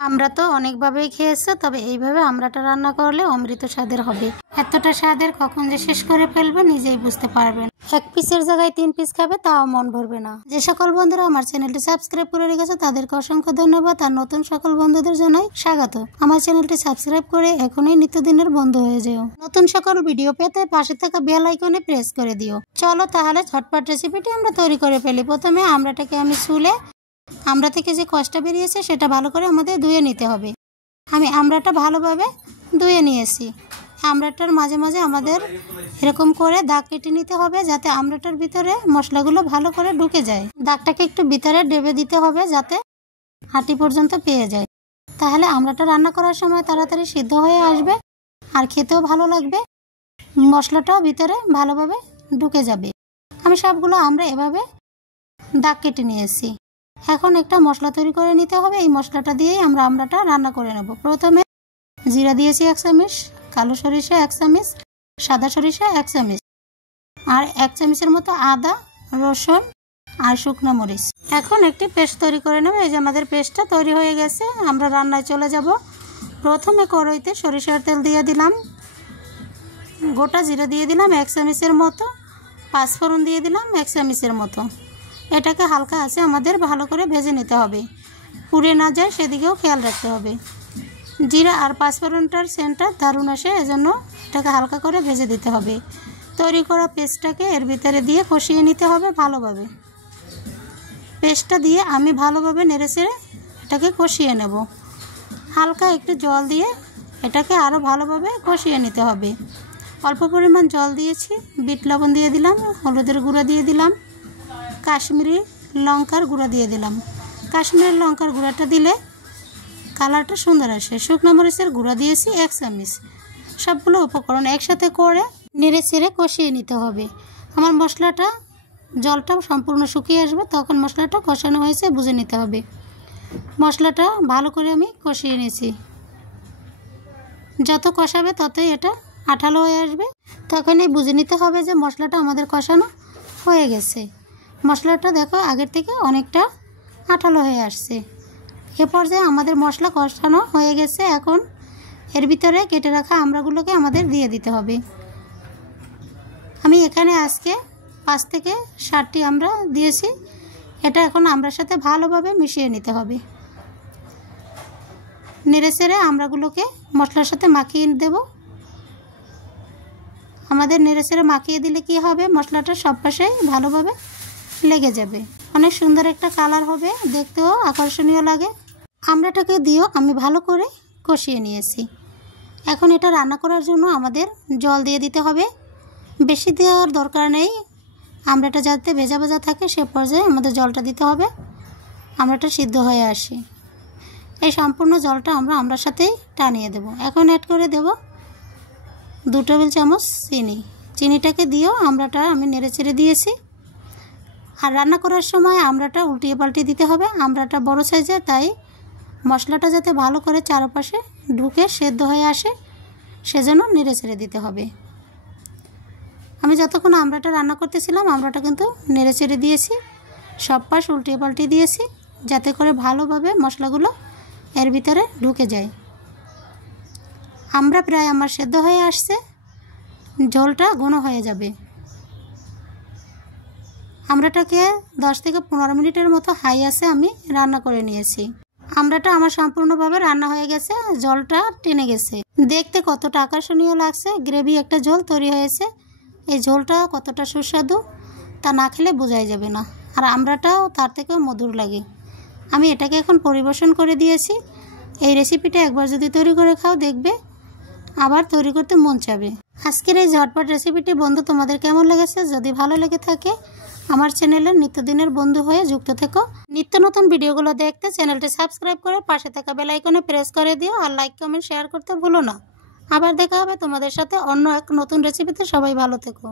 আমরা তো অনেকভাবেই খেয়েছো, তবে এইভাবে আমড়াটা রান্না করলে অমৃত স্বাদের হবে। এতটা স্বাদের কখন যে শেষ করে ফেলবে নিজেই বুঝতে পারবেন। এক পিসের জায়গায় 3 পিস খাবে, তাও মন ভরবে না। যে সকল বন্ধুরা আমার চ্যানেলটি সাবস্ক্রাইব করে রেখেছে তাদেরকে অসংখ্য ধন্যবাদ, আর নতুন সকল বন্ধুদের জানাই স্বাগত। আমার চ্যানেলটি সাবস্ক্রাইব করে এখনই নিত্যদিনের বন্ধু হয়ে যেও। নতুন সকল ভিডিও পেতে পাশে থাকা বেল আইকনে প্রেস করে দিও। চলো তাহলে ঝটপট রেসিপিটি আমরা তৈরি করে ফেলি। প্রথমে আমড়াটাকে আমি ছুলে আমড়া থেকে যে কষটা বেরিয়েছে সেটা ভালো করে আমাদের ধুয়ে নিতে হবে। আমি আমড়াটা ভালোভাবে ধুয়ে নিয়েছি। আমড়াটার মাঝে মাঝে আমাদের এরকম করে দাগ কেটে নিতে হবে, যাতে আমড়াটার ভিতরে মশলাগুলো ভালো করে ঢুকে যায়। দাগটাকে একটু ভিতরে ডেবে দিতে হবে যাতে হাঁটি পর্যন্ত পেয়ে যায়, তাহলে আমড়াটা রান্না করার সময় তাড়াতাড়ি সিদ্ধ হয়ে আসবে আর খেতেও ভালো লাগবে, মশলাটাও ভিতরে ভালোভাবে ঢুকে যাবে। আমি সবগুলো আমরা এভাবে দাগ কেটে নিয়েছি। এখন একটা মশলা তৈরি করে নিতে হবে। এই মশলাটা দিয়েই আমরা আমড়াটা রান্না করে নেব। প্রথমে জিরা দিয়েছি 1 চামচ, কালো সরিষা 1 চামচ, সাদা সরিষা 1 চামচ, আর 1 চামচের মতো আদা, রসুন আর শুকনো মরিচ। এখন একটি পেস্ট তৈরি করে নেব। এই যে আমাদের পেস্টটা তৈরি হয়ে গেছে, আমরা রান্নায় চলে যাব। প্রথমে কড়াইতে সরিষার তেল দিয়ে দিলাম, গোটা জিরা দিয়ে দিলাম 1 চামচের মতো, 5 ফোড়ন দিয়ে দিলাম 1 চামচের মতো। এটাকে হালকা আছে আমাদের ভালো করে ভেজে নিতে হবে, পুড়ে না যায় সেদিকেও খেয়াল রাখতে হবে। জিরা আর 5 ফোড়নটার সেন্টটা দারুণ আসে, এজন্য এটাকে হালকা করে ভেজে দিতে হবে। তৈরি করা পেস্টটাকে এর ভিতরে দিয়ে কষিয়ে নিতে হবে ভালোভাবে। পেস্টটা দিয়ে আমি ভালোভাবে নেড়েচেড়ে এটাকে কষিয়ে নেব। হালকা একটু জল দিয়ে এটাকে আরও ভালোভাবে কষিয়ে নিতে হবে। অল্প পরিমাণ জল দিয়েছি, বিট লবণ দিয়ে দিলাম, হলুদের গুঁড়া দিয়ে দিলাম, কাশ্মীরি লঙ্কার গুঁড়া দিয়ে দিলাম। কাশ্মীরি লঙ্কার গুঁড়াটা দিলে কালারটা সুন্দর আসে। শুকনো মরিচের গুঁড়া দিয়েছি 1 চামচ। সবগুলো উপকরণ একসাথে করে নেড়ে চেড়ে কষিয়ে নিতে হবে। আমার মশলাটা জলটা সম্পূর্ণ শুকিয়ে আসবে, তখন মশলাটা কষানো হয়েছে বুঝে নিতে হবে। মশলাটা ভালো করে আমি কষিয়ে নিয়েছি। যত কষাবে ততই এটা আঠালো হয়ে আসবে, তখনই বুঝে নিতে হবে যে মশলাটা আমাদের কষানো হয়ে গেছে। মশলাটা দেখো আগের থেকে অনেকটা আঠালো হয়ে আসছে। এ পর্যায়ে আমাদের মশলা কষানো হয়ে গেছে। এখন এর ভিতরে কেটে রাখা আমড়াগুলোকে আমাদের দিয়ে দিতে হবে। আমি এখানে আজকে 5 থেকে 7টি আমড়া দিয়েছি। এটা এখন আমড়ার সাথে ভালোভাবে মিশিয়ে নিতে হবে। নেড়েচেড়ে আমড়াগুলোকে মশলার সাথে মাখিয়ে দেব। আমাদের নেড়েচেড়ে মাখিয়ে দিলে কি হবে, মশলাটা সব পাশে ভালোভাবে লেগে যাবে, অনেক সুন্দর একটা কালার হবে, দেখতেও আকর্ষণীয় লাগে। আমড়াটাকে দিয়েও আমি ভালো করে কষিয়ে নিয়েছি। এখন এটা রান্না করার জন্য আমাদের জল দিয়ে দিতে হবে। বেশি দেওয়ার দরকার নেই, আমড়াটা যাতে ভেজা ভেজা থাকে সে পর্যায়ে আমাদের জলটা দিতে হবে, আমড়াটা সিদ্ধ হয়ে আসে। এই সম্পূর্ণ জলটা আমরা আমড়ার সাথেই টানিয়ে দেব। এখন অ্যাড করে দেব 2 টেবিল চামচ চিনি। চিনিটাকে দিয়েও আমড়াটা আমি নেড়ে চেড়ে দিয়েছি। আর রান্না করার সময় আমড়াটা উল্টিয়ে পাল্টিয়ে দিতে হবে। আমড়াটা বড় সাইজের, তাই মশলাটা যাতে ভালো করে চারপাশে ঢুকে সেদ্ধ হয়ে আসে সেজন্য নেড়ে চেড়ে দিতে হবে। আমি যতক্ষণ আমড়াটা রান্না করতেছিলাম আমড়াটা কিন্তু নেড়ে চেড়ে দিয়েছি, সব পাশ উল্টিয়ে পাল্টিয়ে দিয়েছি যাতে করে ভালোভাবে মশলাগুলো এর ভিতরে ঢুকে যায়। আমড়া প্রায় আমার সেদ্ধ হয়ে আসছে, ঝোলটা ঘন হয়ে যাবে। আমড়াটাকে 10 থেকে 15 মিনিটের মতো হাই আছে আমি রান্না করে নিয়েছি। আমড়াটা আমার সম্পূর্ণভাবে রান্না হয়ে গেছে, জলটা টেনে গেছে। দেখতে কতটা আকর্ষণীয় লাগছে, গ্রেভি একটা ঝোল তৈরি হয়েছে। এই ঝোলটা কতটা সুস্বাদু তা না খেলে বোঝাই যাবে না, আর আমড়াটাও তার থেকেও মধুর লাগে। আমি এটাকে এখন পরিবেশন করে দিয়েছি। এই রেসিপিটা একবার যদি তৈরি করে খাও দেখবে আবার তৈরি করতে মন চাবে। আজকের এই ঝটপট রেসিপিটি বন্ধু তোমাদের কেমন লেগেছে? যদি ভালো লেগে থাকে আমার চ্যানেলের নিত্যদিনের বন্ধু হয়ে যুক্ত থেকো। নিত্য নতুন ভিডিওগুলো দেখতে চ্যানেলটি সাবস্ক্রাইব করে পাশে থাকা বেল আইকনে প্রেস করে দিও, আর লাইক কমেন্ট শেয়ার করতে ভুলো না। আবার দেখা হবে তোমাদের সাথে অন্য এক নতুন রেসিপিতে। সবাই ভালো থেকো।